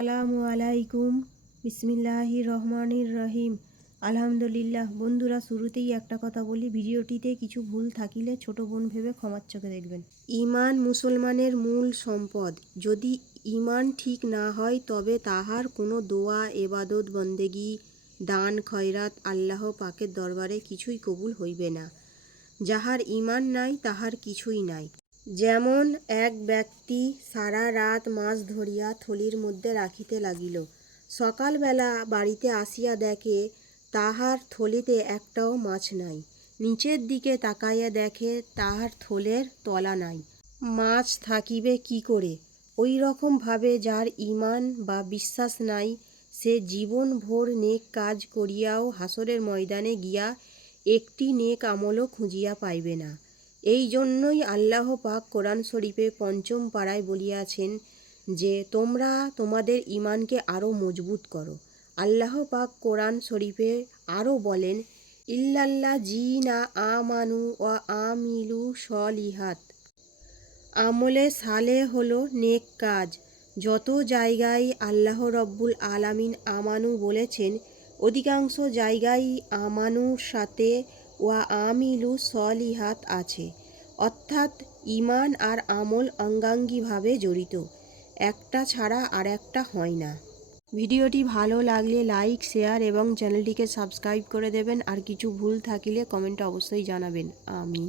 আসসালামু আলাইকুম। বিসমিল্লাহির রহমানির রহিম। আলহামদুলিল্লাহ। বন্ধুরা, শুরুতেই একটা কথা বলি, ভিডিওটিতে কিছু ভুল থাকিলে ছোট বোন ভেবে ক্ষমার চোখে দেখবেন। ঈমান মুসলমানের মূল সম্পদ। যদি ঈমান ঠিক না হয় তবে তাহার কোনো দোয়া, এবাদত, বন্দেগী, দান, খয়রাত আল্লাহ পাকের দরবারে কিছুই কবুল হইবে না। যাহার ঈমান নাই তাহার কিছুই নাই। যেমন এক ব্যক্তি সারা রাত মাছ ধরিয়া থলির মধ্যে রাখিতে লাগিল। সকালবেলা বাড়িতে আসিয়া দেখে তাহার থলিতে একটাও মাছ নাই। নিচের দিকে তাকাইয়া দেখে তাহার থলের তলা নাই। মাছ থাকিবে কি করে? ওই রকম ভাবে যার ঈমান বা বিশ্বাস নাই, সে জীবন ভোর নেক কাজ করিয়াও হাসরের ময়দানে গিয়া একটি নেক আমলও খুঁজিয়া পাইবে না। এই জন্যই আল্লাহ পাক কোরআন শরীফে ৫ম পারায় বলিয়াছেন যে তোমরা তোমাদের ঈমানকে আরও মজবুত করো। আল্লাহ পাক কোরআন শরীফে আরও বলেন, ইল্লাল্লাযীনা আমানু ওয়া আমিলু সলিহাত। আমলে সালেহ হলো নেক কাজ। যত জায়গায় আল্লাহ রব্বুল আলামিন আমানু বলেছেন, অধিকাংশ জায়গায় আমানুর সাথে ওয়া আমিলু সলিহাত আছে, অর্থাৎ ঈমান আর আমল অঙ্গাঙ্গিভাবে জড়িত, একটা ছাড়া আর একটা হয় না। ভিডিওটি ভালো লাগলে লাইক, শেয়ার এবং চ্যানেলটিকে সাবস্ক্রাইব করে দেবেন। আর কিছু ভুল থাকিলে কমেন্টে অবশ্যই জানাবেন। আমিন।